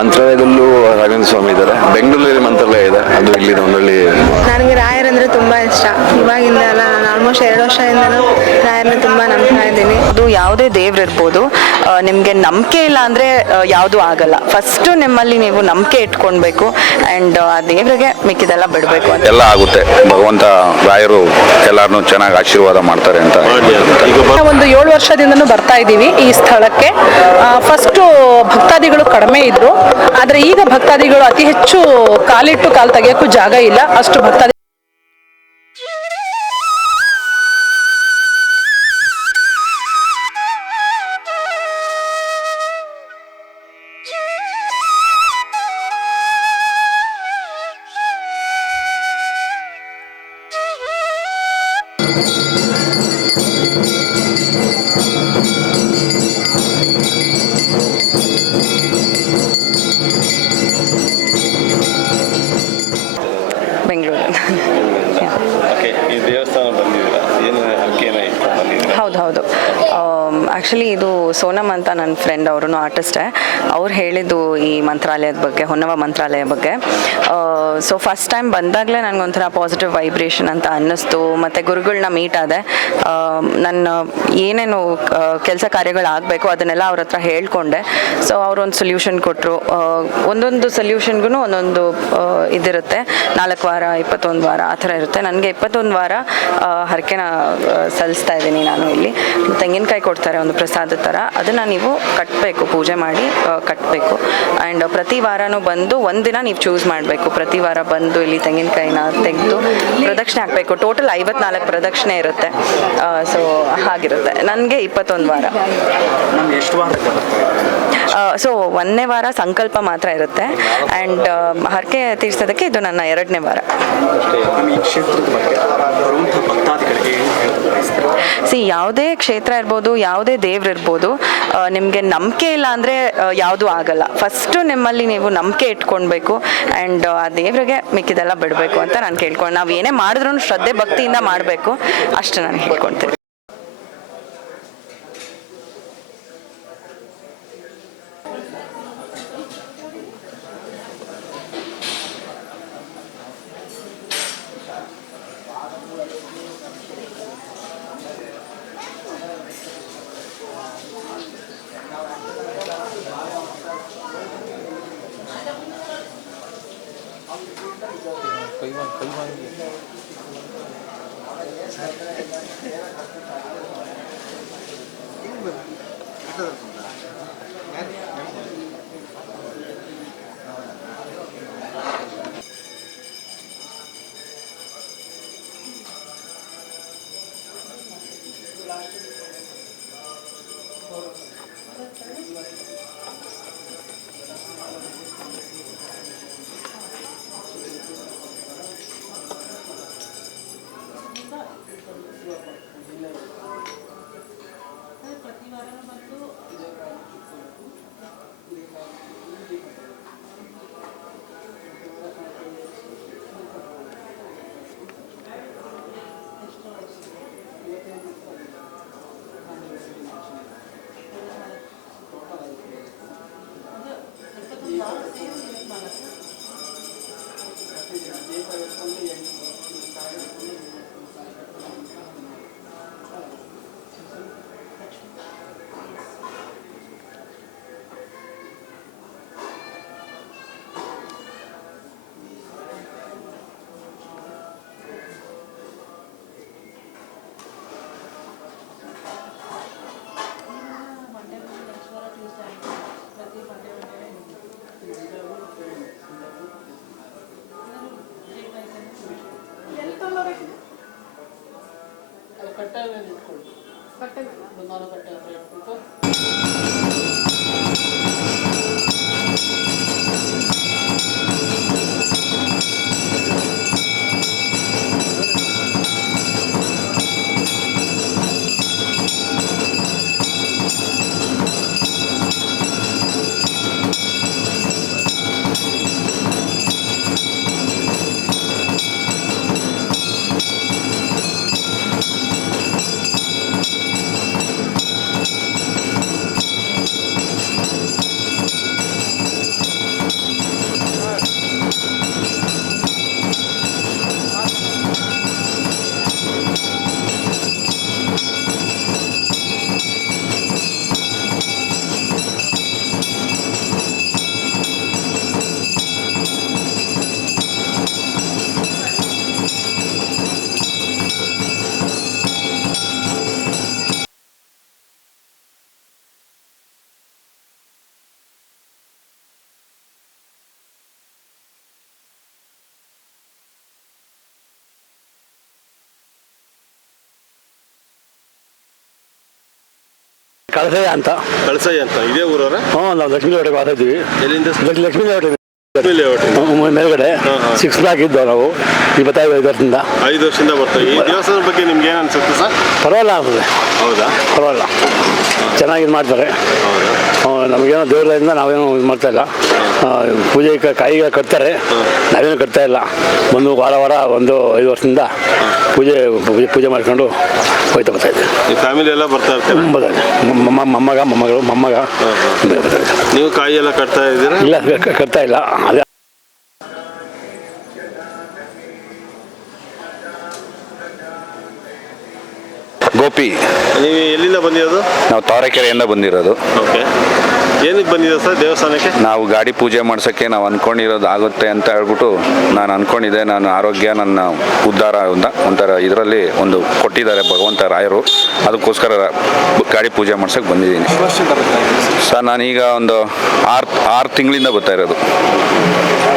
ಮಂತ್ರಾಲಯದಲ್ಲೂ ರಾಘವೇಂದ್ರ ಸ್ವಾಮಿ ಇದ್ದಾರೆ, ಬೆಂಗಳೂರಲ್ಲಿ ಮಂತ್ರಾಲಯ ಇದೆ, ಅದು ಇಲ್ಲಿ ಒಂದೊಳ್ಳೆ. ನನಗೆ ರಾಯರಂದ್ರೆ ತುಂಬಾ ಇಷ್ಟ. ಇವಾಗಿಂದ ಅಲ್ಲ, ನಾನು ಆಲ್ಮೋಸ್ಟ್ 2 ವರ್ಷದಿಂದನೂ ರಾಯರನ್ನ ತುಂಬಾ ನಂಬ್ತಾ ಇದ್ದೀನಿ. ಅದು ಯಾವುದೇ ದೇವ್ರು ಇರ್ಬೋದು, ನಿಮಗೆ ನಂಬಿಕೆ ಇಲ್ಲ ಅಂದರೆ ಯಾವುದೂ ಆಗಲ್ಲ. ಫಸ್ಟು ನಿಮ್ಮಲ್ಲಿ ನೀವು ನಂಬಿಕೆ ಇಟ್ಕೊಳ್ಬೇಕು ಆ್ಯಂಡ್ ಆ ದೇವರಿಗೆ ಮಿಕ್ಕಿದೆಲ್ಲ ಬಿಡಬೇಕು ಅಂತ. ಎಲ್ಲ ಆಗುತ್ತೆ. ಭಗವಂತ ರಾಯರು ಎಲ್ಲರನ್ನೂ ಚೆನ್ನಾಗಿ ಆಶೀರ್ವಾದ ಮಾಡ್ತಾರೆ ಅಂತ. ಒಂದು 7 ವರ್ಷದಿಂದನೂ ಬರ್ತಾ ಇದ್ದೀವಿ ಈ ಸ್ಥಳಕ್ಕೆ. ಫಸ್ಟು ಭಕ್ತಾದಿಗಳು ಕಡಿಮೆ ಇದ್ರು, ಆದರೆ ಈಗ ಭಕ್ತಾದಿಗಳು ಅತಿ ಹೆಚ್ಚು ಕಾಲಿಟ್ಟು ಕಾಲು ತೆಗೆಯೋಕ್ಕೂ ಜಾಗ ಇಲ್ಲ, ಅಷ್ಟು ಭಕ್ತಾದಿ. ಬೆಂಗಳೂರು. ಈ ದೇವಸ್ಥಾನ ಬಂದಿದ್ದೀರಾ, ಏನು ಹರಕೆನ ಇಟ್ಕೊಂಡು ಬಂದಿದ್ದೀರಾ? ಹೌದು. ಆ್ಯಕ್ಚುಲಿ ಇದು ಸೋನಮ್ ಅಂತ ನನ್ನ ಫ್ರೆಂಡ್, ಅವರು ಆರ್ಟಿಸ್ಟೇ. ಅವ್ರು ಹೇಳಿದ್ದು ಈ ಮಂತ್ರಾಲಯದ ಬಗ್ಗೆ, ಹೊನ್ನವ ಮಂತ್ರಾಲಯ ಬಗ್ಗೆ. ಸೊ ಫಸ್ಟ್ ಟೈಮ್ ಬಂದಾಗಲೇ ನನಗೊಂಥರ ಪಾಸಿಟಿವ್ ವೈಬ್ರೇಷನ್ ಅಂತ ಅನ್ನಿಸ್ತು. ಮತ್ತು ಗುರುಗಳನ್ನ ಮೀಟ್ ಆದೆ. ನನ್ನ ಏನೇನು ಕೆಲಸ ಕಾರ್ಯಗಳಾಗಬೇಕು ಅದನ್ನೆಲ್ಲ ಅವ್ರ ಹತ್ರ ಹೇಳ್ಕೊಂಡೆ. ಸೊ ಅವರೊಂದು ಸೊಲ್ಯೂಷನ್ ಕೊಟ್ಟರು. ಒಂದೊಂದು ಸೊಲ್ಯೂಷನ್ಗೂ ಒಂದೊಂದು ಇದಿರುತ್ತೆ. 4 ವಾರ, 21 ವಾರ ಆ ಥರ ಇರುತ್ತೆ. ನನಗೆ 21 ವಾರ ಹರಕೆನ ಸಲ್ಲಿಸ್ತಾ ಇದ್ದೀನಿ ನಾನು. ಇಲ್ಲಿ ತೆಂಗಿನಕಾಯಿ ಕೊಡ್ತಾರೆ ಒಂದು ಪ್ರಸಾದ ಥರ, ಅದನ್ನು ನೀವು ಕಟ್ಟಬೇಕು, ಪೂಜೆ ಮಾಡಿ ಕಟ್ಟಬೇಕು. ಆ್ಯಂಡ್ ಪ್ರತಿ ವಾರನೂ ಬಂದು ಒಂದಿನ ನೀವು ಚೂಸ್ ಮಾಡಬೇಕು. ಪ್ರತಿ ವಾರ ಬಂದು ಇಲ್ಲಿ ತೆಂಗಿನಕಾಯಿನ ತೆಗೆದು ಪ್ರದಕ್ಷಿಣೆ ಹಾಕಬೇಕು. ಟೋಟಲ್ 54 ಪ್ರದಕ್ಷಿಣೆ ಇರುತ್ತೆ. ಸೊ ಹಾಗಿರುತ್ತೆ. ನನಗೆ 21 ವಾರ. ಸೊ 1ನೇ ವಾರ ಸಂಕಲ್ಪ ಮಾತ್ರ ಇರುತ್ತೆ. ಆ್ಯಂಡ್ ಹರಕೆ ತೀರ್ಸೋದಕ್ಕೆ ಇದು ನನ್ನ 2ನೇ ವಾರ. ಯಾವುದೇ ಕ್ಷೇತ್ರ ಇರ್ಬೋದು, ಯಾವುದೇ ದೇವ್ರು ಇರ್ಬೋದು, ನಿಮಗೆ ನಂಬಿಕೆ ಇಲ್ಲ ಅಂದರೆ ಯಾವುದೂ ಆಗಲ್ಲ. ಫಸ್ಟು ನಿಮ್ಮಲ್ಲಿ ನೀವು ನಂಬಿಕೆ ಇಟ್ಕೊಳ್ಬೇಕು ಆ್ಯಂಡ್ ಆ ದೇವರಿಗೆ ಮಿಕ್ಕಿದೆಲ್ಲ ಬಿಡಬೇಕು ಅಂತ ನಾನು ಕೇಳ್ಕೊಂಡು, ನಾವು ಏನೇ ಮಾಡಿದ್ರೂ ಶ್ರದ್ಧೆ ಭಕ್ತಿಯಿಂದ ಮಾಡಬೇಕು, ಅಷ್ಟು ನಾನು ಹೇಳ್ಕೊಳ್ತೀನಿ. ಕಳಸಯ್ಯ ಅಂತ. ಕಳಸಯ್ಯ ಅಂತ, ಇದೇ ಊರವರ? ಹ್ಞೂ, ನಾವು ಲಕ್ಷ್ಮೀ ಲೇಔಟಿಗೆ ಬರ್ತಾ ಇದ್ದೀವಿ. ಎಲ್ಲಿಂದ? ಲಕ್ಷ್ಮೀ ಲೇಔಟಿಗೆ ಲೇಔಟ್ ಮೇಲ್ಗಡೆ 6 ಬ್ಲಾಕ್ ಇದ್ದವು ನಾವು 25 ವರ್ಷದಿಂದ. 5 ವರ್ಷದಿಂದ ಬರ್ತೀವಿ. ಈ ದೇವಸ್ಥಾನದ ಬಗ್ಗೆ ನಿಮ್ಗೆ ಏನು ಅನ್ಸುತ್ತೆ ಸರ್? ಪರವಾಗಿಲ್ಲ ಆಗ್ತದೆ. ಹೌದಾ? ಪರವಾಗಿಲ್ಲ, ಚೆನ್ನಾಗಿ ಇದು ಮಾಡ್ತಾರೆ. ನಮಗೇನೋ ದೇವರಿಂದ ನಾವೇನೋ ಇದು ಮಾಡ್ತಾ ಇಲ್ಲ. ಪೂಜೆ ಕಾಯಿಗೆ ಕಟ್ತಾರೆ, ನಾವೇನು ಕಟ್ತಾ ಇಲ್ಲ. ಒಂದು ವಾರ 5 ವರ್ಷದಿಂದ ಪೂಜೆ ಮಾಡ್ಕೊಂಡು ಹೋಯ್ತಾ ಬರ್ತಾ ಇದ್ದೀವಿ. ಈ ಫ್ಯಾಮಿಲಿ ಎಲ್ಲ ಬರ್ತಾ ಇರ್ತಾರೆ? ಮೊಮ್ಮಗ ನೀವು ಕಾಯಿ ಎಲ್ಲ ಕಟ್ತಾ ಇದ್ದೀರಾ? ಇಲ್ಲ, ಕಟ್ತಾ ಇಲ್ಲ. ಅದೇ ಗೋಪಿ, ನೀವು ಎಲ್ಲಿಂದ ಬಂದಿರೋದು? ನಾವು ತಾವರೆಕೆರೆಯಿಂದ ಬಂದಿರೋದು. ಓಕೆ, ಏನಕ್ಕೆ ಬಂದಿದೆ ಸರ್ ದೇವಸ್ಥಾನಕ್ಕೆ? ನಾವು ಗಾಡಿ ಪೂಜೆ ಮಾಡ್ಸೋಕ್ಕೆ ನಾವು ಅಂದ್ಕೊಂಡಿರೋದು ಆಗುತ್ತೆ ಅಂತ ಹೇಳ್ಬಿಟ್ಟು ನಾನು ಅಂದ್ಕೊಂಡಿದ್ದೆ. ನನ್ನ ಆರೋಗ್ಯ, ನನ್ನ ಉದ್ಧಾರ ಒಂಥರ ಇದರಲ್ಲಿ ಒಂದು ಕೊಟ್ಟಿದ್ದಾರೆ ಭಗವಂತ ರಾಯರು. ಅದಕ್ಕೋಸ್ಕರ ಗಾಡಿ ಪೂಜೆ ಮಾಡ್ಸೋಕ್ಕೆ ಬಂದಿದ್ದೀನಿ ಸರ್. ನಾನೀಗ ಒಂದು 6 ತಿಂಗಳಿಂದ ಬರ್ತಾ ಇರೋದು.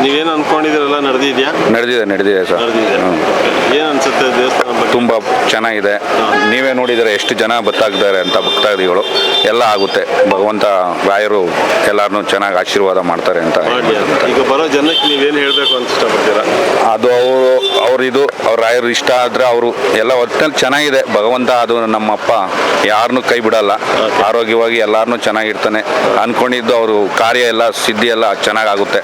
ನೀವೇನು ಅಂದ್ಕೊಂಡಿದ್ದೀರಲ್ಲ ನಡೆದಿದೆಯಾ? ನಡೆದಿದೆ ಸರ್. ಏನು ಅನ್ಸುತ್ತೆ ದೇವಸ್ಥಾನ ಬಗ್ಗೆ? ತುಂಬ ಚೆನ್ನಾಗಿದೆ. ನೀವೇ ನೋಡಿದರೆ ಎಷ್ಟು ಜನ ಬರ್ತಾಯಿದ್ದಾರೆ ಅಂತ ಭಕ್ತಾದಿಗಳು ಎಲ್ಲ ಆಗುತ್ತೆ. ಭಗವಂತ ರಾಯರು ಎಲ್ಲರನ್ನೂ ಚೆನ್ನಾಗಿ ಆಶೀರ್ವಾದ ಮಾಡ್ತಾರೆ ಅಂತ. ಈಗ ಬರೋ ಜನಕ್ಕೆ ನೀವೇನು ಹೇಳಬೇಕು ಅಂತ ಇಷ್ಟಪಡ್ತೀರಾ? ಅದು ಅವ್ರ ರಾಯರು ಇಷ್ಟ ಆದರೆ ಅವರು ಎಲ್ಲ ಒಟ್ಟಿನಲ್ಲಿ ಚೆನ್ನಾಗಿದೆ ಭಗವಂತ. ಅದು ನಮ್ಮಪ್ಪ ಯಾರನ್ನೂ ಕೈ ಬಿಡಲ್ಲ. ಆರೋಗ್ಯವಾಗಿ ಎಲ್ಲರನ್ನೂ ಚೆನ್ನಾಗಿರ್ತಾನೆ. ಅಂದ್ಕೊಂಡಿದ್ದು ಅವರು ಕಾರ್ಯ ಎಲ್ಲ ಸಿದ್ಧಿ ಎಲ್ಲ ಚೆನ್ನಾಗಾಗುತ್ತೆ.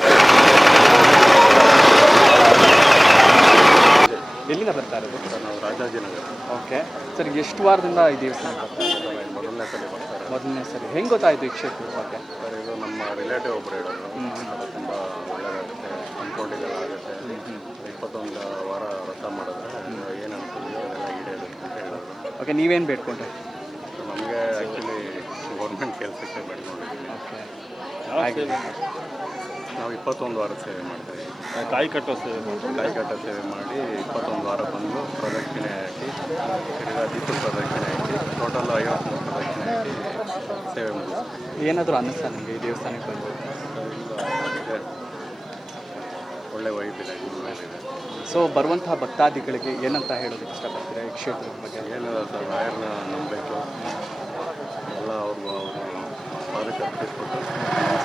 ಎಲ್ಲಿಂದ ಬರ್ತಾ ಇರೋದು? ನಾವು ರಾಜಾಜಿನಗರ. ಓಕೆ ಸರ್, ಎಷ್ಟು ವಾರದಿಂದ ಈ ದೇವಸ್ಥಾನ ಮೊದಲನೇ ಸಲ ಬರ್ತಾರೆ. ಮೊದಲನೇ ಸರಿ ಹೆಂಗೆ ಗೊತ್ತಾಯಿತು ಈ ಕ್ಷೇತ್ರದ ಬಗ್ಗೆ? ಸರ್, ಇದು ನಮ್ಮ ರಿಲೇಟಿವ್ ಒಬ್ಬರು ಹೇಳೋದು. ತುಂಬ ಒಳ್ಳೆಯದಾಗುತ್ತೆ, ಅಂದ್ಕೊಂಡಿದ್ದೆಲ್ಲ ಆಗುತ್ತೆ. 21 ವಾರ ವ್ರತ ಮಾಡಿದ್ರೆ ಏನು ಅನ್ಕೊಂಡಿದ್ದೀವಿ ಅದೆಲ್ಲ ಈಡೇರುತ್ತೆ ಅಂತ ಹೇಳೋದು. ಓಕೆ, ನೀವೇನು ಬೇಡ್ಕೊಂಡ್ರೆ? ನಮಗೆ ಆ್ಯಕ್ಚುಲಿ ಗೌರ್ಮೆಂಟ್ ಕೆಲಸಕ್ಕೆ ಬೇಡ್ಕೊಂಡಿದ್ದೀವಿ. ಓಕೆ, ನಾವು 21 ವಾರ ಸೇವೆ ಮಾಡ್ತಾಯಿದ್ದೀವಿ. ಕಾಯಿ ಕಟ್ಟೋ ಸೇವೆ ಮಾಡಿ 21 ವಾರ ಬಂದು ಪ್ರದಕ್ಷಿಣೆ ಹಾಕಿ, ತಿರ್ಗಾ ದೀಪ ಪ್ರದಕ್ಷಿಣೆ ಹಾಕಿ, ಟೋಟಲ್ 53 ಪ್ರದಕ್ಷಿಣೆ ಹಾಕಿ ಸೇವೆ ಮುಗಿಸ್ತೀವಿ. ಏನಾದರೂ ಅನ್ನಿಸ್ತಾ ನಿಮಗೆ ಈ ದೇವಸ್ಥಾನಕ್ಕೆ ಬಂದು? ಒಳ್ಳೆ ವೈಬ್ ಇದೆ, ಮೇಲಿದೆ. ಸೊ ಬರುವಂತಹ ಭಕ್ತಾದಿಗಳಿಗೆ ಏನಂತ ಹೇಳೋದಕ್ಕೆ ಇಷ್ಟಪಡ್ತೀರಾ ಈ ಕ್ಷೇತ್ರದ ಬಗ್ಗೆ? ಏನಿಲ್ಲ ಸರ್, ರಾಯರನ್ನ ನಂಬಬೇಕು. ಎಲ್ಲ ಅವ್ರಿಗೂ ಪಾದಕ್ಕೆ ಅರ್ಪಿಸ್ಬಿಟ್ಟು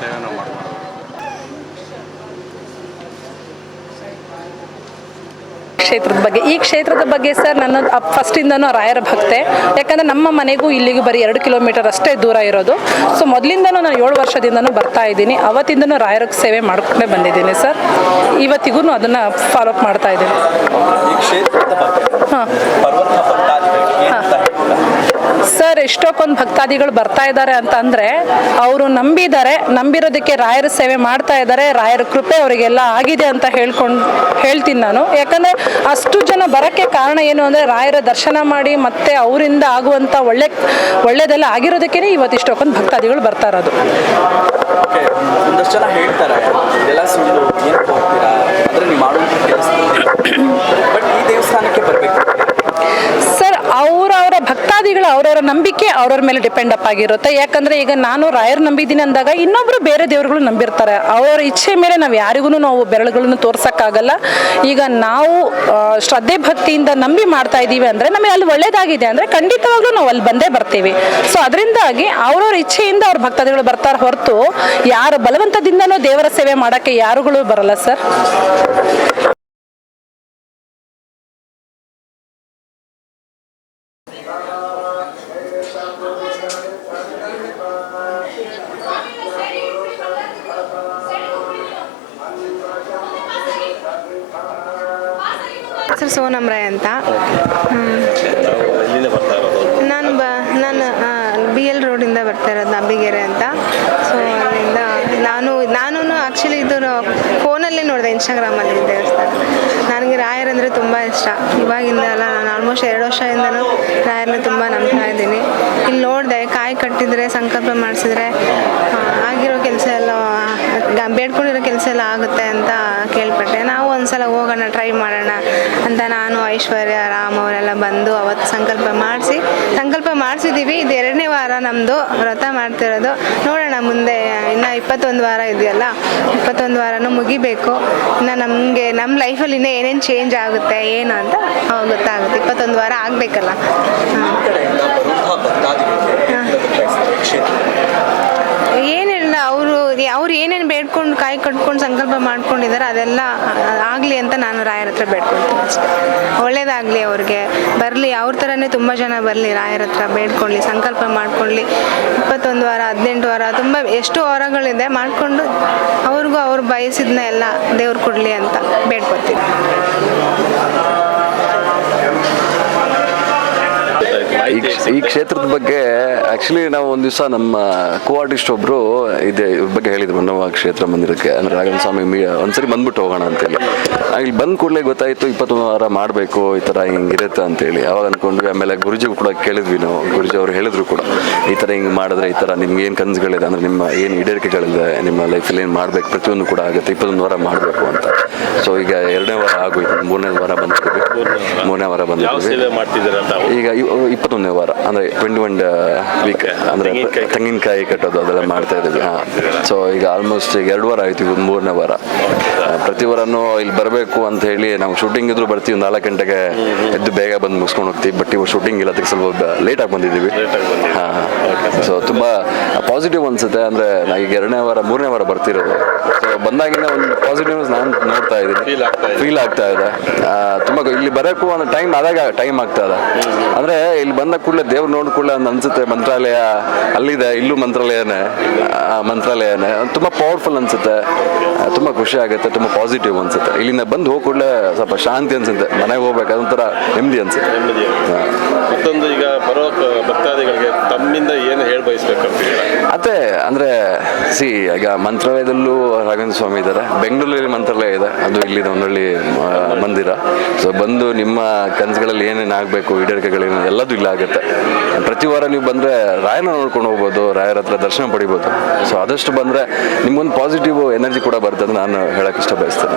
ಸೇವೆನ ಮಾಡ್ಬೋದು. ಈ ಕ್ಷೇತ್ರದ ಬಗ್ಗೆ ಸರ್, ನನ್ನ ಫಸ್ಟಿಂದನೂ ರಾಯರ ಭಕ್ತೆ. ಯಾಕಂದರೆ ನಮ್ಮ ಮನೆಗೂ ಇಲ್ಲಿಗೂ ಬರೀ 2 ಕಿಲೋಮೀಟರ್ ಅಷ್ಟೇ ದೂರ ಇರೋದು. ಸೊ ಮೊದಲಿಂದನೂ ನಾನು 7 ವರ್ಷದಿಂದನೂ ಬರ್ತಾ ಇದ್ದೀನಿ. ಅವತ್ತಿಂದನೂ ರಾಯರ ಸೇವೆ ಮಾಡ್ಕೊಂಡೇ ಬಂದಿದ್ದೀನಿ ಸರ್. ಇವತ್ತಿಗೂ ಅದನ್ನು ಫಾಲೋಅಪ್ ಮಾಡ್ತಾ ಇದ್ದೀನಿ. ಹಾಂ ಸರ್, ಎಷ್ಟೊಂದು ಭಕ್ತಾದಿಗಳು ಬರ್ತಾ ಇದ್ದಾರೆ ಅಂತ ಅಂದರೆ ಅವರು ನಂಬಿರೋದಕ್ಕೆ ರಾಯರ ಸೇವೆ ಮಾಡ್ತಾ ಇದ್ದಾರೆ. ರಾಯರ ಕೃಪೆ ಅವರಿಗೆಲ್ಲ ಆಗಿದೆ ಅಂತ ಹೇಳ್ತೀನಿ ನಾನು. ಯಾಕಂದರೆ ಅಷ್ಟು ಜನ ಬರೋಕ್ಕೆ ಕಾರಣ ಏನು ಅಂದರೆ ರಾಯರ ದರ್ಶನ ಮಾಡಿ ಮತ್ತೆ ಅವರಿಂದ ಆಗುವಂಥ ಒಳ್ಳೆಯದೆಲ್ಲ ಆಗಿರೋದಕ್ಕೇ ಇವತ್ತು ಇಷ್ಟೊಂದು ಭಕ್ತಾದಿಗಳು ಬರ್ತಾ ಇರೋದು. ಒಂದಷ್ಟು ಜನ ಹೇಳ್ತಾರೆ ಎಲ್ಲ ಸುಳ್ಳು, ಏನಕ್ಕೆ ಹೋಗ್ತೀರಾ ಅಂದರೆ ನೀವು ಮಾಡುವಂಥ ಕೆಲಸ, ಬಟ್ ಈ ದೇವಸ್ಥಾನಕ್ಕೆ ಬರಬೇಕು ಸರ್. ಅವರವರ ಭಕ್ತಾದಿಗಳು ಅವರವರ ನಂಬಿಕೆ ಅವ್ರವ್ರ ಮೇಲೆ ಡಿಪೆಂಡ್ ಅಪ್ ಆಗಿರುತ್ತೆ. ಯಾಕಂದರೆ ಈಗ ನಾನು ರಾಯರು ನಂಬಿದ್ದೀನಿ ಅಂದಾಗ ಇನ್ನೊಬ್ಬರು ಬೇರೆ ದೇವರುಗಳು ನಂಬಿರ್ತಾರೆ. ಅವರ ಇಚ್ಛೆ ಮೇಲೆ ನಾವು ಯಾರಿಗೂ ನಾವು ಬೆರಳುಗಳನ್ನು ತೋರ್ಸೋಕ್ಕಾಗಲ್ಲ. ಈಗ ನಾವು ಶ್ರದ್ಧೆ ಭಕ್ತಿಯಿಂದ ನಂಬಿ ಮಾಡ್ತಾ ಇದ್ದೀವಿ ಅಂದರೆ ನಮಗೆ ಅಲ್ಲಿ ಒಳ್ಳೇದಾಗಿದೆ ಅಂದರೆ ಖಂಡಿತವಾಗ್ಲೂ ನಾವು ಅಲ್ಲಿ ಬಂದೇ ಬರ್ತೀವಿ. ಸೊ ಅದರಿಂದಾಗಿ ಅವ್ರವ್ರ ಇಚ್ಛೆಯಿಂದ ಅವ್ರ ಭಕ್ತಾದಿಗಳು ಬರ್ತಾರೆ ಹೊರತು ಯಾರು ಬಲವಂತದಿಂದನೂ ದೇವರ ಸೇವೆ ಮಾಡೋಕ್ಕೆ ಯಾರುಗಳು ಬರಲ್ಲ ಸರ್. ಸರ್, ಸೋನಮ್ ರಾಯ್ ಅಂತ. ಎಲ್ಲಿಂದ ಬರ್ತಾ ಇರೋದು? ನಾನು BL ರೋಡಿಂದ ಬರ್ತಾ ಇರೋದು, ನಂಬಿಗೆರೆ ಅಂತ. ಸೊ ಅಲ್ಲಿಂದ ನಾನು ಆ್ಯಕ್ಚುಲಿ ಇದು ಫೋನಲ್ಲೇ ನೋಡಿದೆ, ಇನ್ಸ್ಟಾಗ್ರಾಮಲ್ಲಿ ದೇವಸ್ಥಾನ. ನನಗೆ ರಾಯರಂದರೆ ತುಂಬ ಇಷ್ಟ. ಇವಾಗಿಂದ ಅಲ್ಲ, ನಾನು ಆಲ್ಮೋಸ್ಟ್ 2 ವರ್ಷದಿಂದನೂ ರಾಯರನ್ನ ತುಂಬ ನಂಬ್ತಾ ಇದ್ದೀನಿ. ಇಲ್ಲಿ ನೋಡಿದೆ, ಕಾಯಿ ಕಟ್ಟಿದರೆ ಸಂಕಲ್ಪ ಮಾಡಿಸಿದ್ರೆ ಆಗಿರೋ ಕೆಲಸ ಎಲ್ಲ, ಬೇಡ್ಕೊಂಡಿರೋ ಕೆಲಸ ಎಲ್ಲ ಆಗುತ್ತೆ ಅಂತ ಕೇಳ್ಪಟ್ಟೆ. ನಾವು ಒಂದ್ಸಲ ಹೋಗೋಣ, ಟ್ರೈ ಮಾಡೋಣ ಅಂತ ನಾನು, ಐಶ್ವರ್ಯ, ರಾಮ್ ಅವರೆಲ್ಲ ಬಂದು ಅವತ್ತು ಸಂಕಲ್ಪ ಮಾಡಿಸಿದ್ದೀವಿ. ಇದು 2ನೇ ವಾರ ನಮ್ಮದು ವ್ರತ ಮಾಡ್ತಿರೋದು. ನೋಡೋಣ ಮುಂದೆ ಇನ್ನು 21 ವಾರ ಇದೆಯಲ್ಲ, 21 ವಾರನೂ ಮುಗಿಬೇಕು. ಇನ್ನು ನಮಗೆ ನಮ್ಮ ಲೈಫಲ್ಲಿ ಇನ್ನೂ ಏನೇನು ಚೇಂಜ್ ಆಗುತ್ತೆ ಏನು ಅಂತ ಗೊತ್ತಾಗುತ್ತೆ. 21 ವಾರ ಆಗಬೇಕಲ್ಲ. ಅವ್ರು ಏನೇನು ಬೇಡ್ಕೊಂಡು ಕಾಯಿ ಕಟ್ಕೊಂಡು ಸಂಕಲ್ಪ ಮಾಡ್ಕೊಂಡಿದ್ದಾರೆ ಅದೆಲ್ಲ ಆಗಲಿ ಅಂತ ನಾನು ರಾಯರ ಹತ್ರ ಬೇಡ್ಕೊಳ್ತೀನಿ ಅಷ್ಟೇ. ಒಳ್ಳೇದಾಗಲಿ ಅವ್ರಿಗೆ, ಬರಲಿ ಅವ್ರ ಥರನೇ ತುಂಬ ಜನ ಬರಲಿ, ರಾಯರ ಹತ್ರ ಬೇಡ್ಕೊಳ್ಳಿ, ಸಂಕಲ್ಪ ಮಾಡ್ಕೊಳ್ಳಿ. 21 ವಾರ 18 ವಾರ ತುಂಬ ಎಷ್ಟು ವಾರಗಳಿದೆ ಮಾಡಿಕೊಂಡು ಅವ್ರಿಗೂ ಅವ್ರು ಬಯಸಿದ್ನ ಎಲ್ಲ ದೇವ್ರು ಕೊಡಲಿ ಅಂತ ಬೇಡ್ಕೊತೀನಿ. ಈ ಕ್ಷೇತ್ರದ ಬಗ್ಗೆ ಆ್ಯಕ್ಚುಲಿ ನಾವು ಒಂದು ದಿವಸ ನಮ್ಮ ಕೋ ಆರ್ಟಿಸ್ಟ್ ಒಬ್ಬರು ಇದ್ರ ಬಗ್ಗೆ ಹೇಳಿದ್ರು ಹೊನ್ನವ ಕ್ಷೇತ್ರ ಮಂದಿರಕ್ಕೆ, ಅಂದರೆ ರಾಘವೇಂದ್ರ ಸ್ವಾಮಿ ಒಂದ್ಸರಿ ಬಂದ್ಬಿಟ್ಟು ಹೋಗೋಣ ಅಂತೇಳಿ. ಇಲ್ಲಿ ಬಂದ ಕೂಡಲೇ ಗೊತ್ತಾಯಿತು 21 ವಾರ ಮಾಡಬೇಕು, ಈ ಥರ ಹಿಂಗಿರುತ್ತೆ ಅಂತೇಳಿ. ಅವಾಗ ಅಂದ್ಕೊಂಡ್ವಿ. ಆಮೇಲೆ ಗುರುಜಿಗೂ ಕೂಡ ಕೇಳಿದ್ವಿ ನಾವು. ಗುರುಜಿ ಅವರು ಹೇಳಿದ್ರು ಕೂಡ, ಈ ಥರ ಹಿಂಗೆ ಮಾಡಿದ್ರೆ ಈ ಥರ ನಿಮ್ಗೆ ಏನು ಕನಸುಗಳಿದೆ, ಅಂದರೆ ನಿಮ್ಮ ಏನು ಈಡೇರಿಕೆಗಳಿದೆ, ನಿಮ್ಮ ಲೈಫಲ್ಲಿ ಏನು ಮಾಡಬೇಕು ಪ್ರತಿಯೊಂದು ಕೂಡ ಆಗುತ್ತೆ, 21 ವಾರ ಮಾಡಬೇಕು ಅಂತ. ಸೊ ಈಗ 2ನೇ ವಾರ ಆಗೋಯ್ತು, 3ನೇ ವಾರ ಬಂದಿದ್ದೀವಿ. 3ನೇ ವಾರ ಬಂದಿದ್ದೀವಿ. ಈಗ 21ನೇ ವಾರ ಅಂದರೆ 21 ವೀಕ್, ಅಂದರೆ ತೆಂಗಿನಕಾಯಿ ಕಟ್ಟೋದು ಅದೆಲ್ಲ ಮಾಡ್ತಾ ಇದ್ದೀವಿ. ಸೊ ಈಗ ಆಲ್ಮೋಸ್ಟ್ ಈಗ 2 ವಾರ ಆಯ್ತು, ಈಗ 3ನೇ ವಾರ. ಪ್ರತಿ ವಾರನೂ ಇಲ್ಲಿ ಬರಬೇಕು ಅಂತ ಹೇಳಿ ನಾವು ಶೂಟಿಂಗ್ ಇದ್ರೂ ಬರ್ತೀವಿ, 4 ಗಂಟೆಗೆ ಎದ್ದು ಬೇಗ ಬಂದು ಮುಗಿಸ್ಕೊಂಡು ಹೋಗ್ತೀವಿ. ಬಟ್ ಇವಾಗ ಶೂಟಿಂಗ್ ಇಲ್ಲ, ಅದಕ್ಕೆ ಸ್ವಲ್ಪ ಲೇಟಾಗಿ ಬಂದಿದ್ದೀವಿ. ಸೊ ತುಂಬ ಪಾಸಿಟಿವ್ ಅನ್ಸುತ್ತೆ. ಅಂದರೆ ನಾ ಈಗ 2ನೇ ವಾರ 3ನೇ ವಾರ ಬರ್ತಿರೋದು. ಸೊ ಬಂದಾಗಿಂದ ಒಂದು ಪಾಸಿಟಿವ್ನೆಸ್ ನಾನು ನೋಡ್ತಾ ಇದ್ದೀನಿ, ಫೀಲ್ ಆಗ್ತಾ ಇದೆ. ತುಂಬ ಇಲ್ಲಿ ಬರೋಕ್ಕೂ ಒಂದು ಟೈಮ್ ಆದಾಗ ಟೈಮ್ ಆಗ್ತಾ ಇದೆ. ಅಂದರೆ ಇಲ್ಲಿ ಬಂದ ಕೂಡಲೇ ದೇವ್ರು ನೋಡಿದ ಕೂಡಲೇ ಒಂದು ಅನ್ಸುತ್ತೆ, ಮಂತ್ರಾಲಯ ಅಲ್ಲಿದೆ, ಇಲ್ಲೂ ಮಂತ್ರಾಲಯನೇ ತುಂಬ ಪವರ್ಫುಲ್ ಅನ್ಸುತ್ತೆ, ತುಂಬ ಖುಷಿ ಆಗುತ್ತೆ, ತುಂಬ ಪಾಸಿಟಿವ್ ಅನ್ಸುತ್ತೆ. ಇಲ್ಲಿಂದ ಬಂದು ಹೋಗಿ ಕೂಡಲೇ ಸ್ವಲ್ಪ ಶಾಂತಿ ಅನ್ಸುತ್ತೆ, ಮನೆಗೆ ಹೋಗ್ಬೇಕು ಅದೊಂಥರ ನೆಮ್ಮದಿ ಅನ್ಸುತ್ತೆ. ಮತ್ತೊಂದು ಈಗ ಬರೋ ಭಕ್ತಾದಿಗಳಿಗೆ ತಮ್ಮಿಂದ ಏನು ಹೇಳಿ ಬಯಸ್ಬೇಕಂತೀರ? ಅದೇ ಅಂದರೆ ಈಗ ಮಂತ್ರಾಲಯದಲ್ಲೂ ರಾಘವೇಂದ್ರ ಸ್ವಾಮಿ ಇದ್ದಾರೆ, ಬೆಂಗಳೂರಲ್ಲಿ ಮಂತ್ರಾಲಯ ಇದೆ, ಅದು ಇಲ್ಲಿದೆ ಹೊನ್ನಳ್ಳಿ ಮಂದಿರ. ಸೊ ಬಂದು ನಿಮ್ಮ ಕನಸುಗಳಲ್ಲಿ ಏನೇನು ಆಗಬೇಕು, ಈಡೇರಿಕೆಗಳೇನು ಎಲ್ಲದೂ ಇಲ್ಲ ಆಗುತ್ತೆ. ಪ್ರತಿ ವಾರ ನೀವು ಬಂದರೆ ರಾಯನ ನೋಡ್ಕೊಂಡು ಹೋಗ್ಬೋದು, ರಾಯರ ಹತ್ರ ದರ್ಶನ ಪಡಿಬೋದು. ಸೊ ಆದಷ್ಟು ಬಂದರೆ ನಿಮ್ಗೊಂದು ಪಾಸಿಟಿವ್ ಎನರ್ಜಿ ಕೂಡ ಬರ್ತದೆ, ನಾನು ಹೇಳೋಕ್ಕೆ ಇಷ್ಟ ಬಯಸ್ತೇನೆ.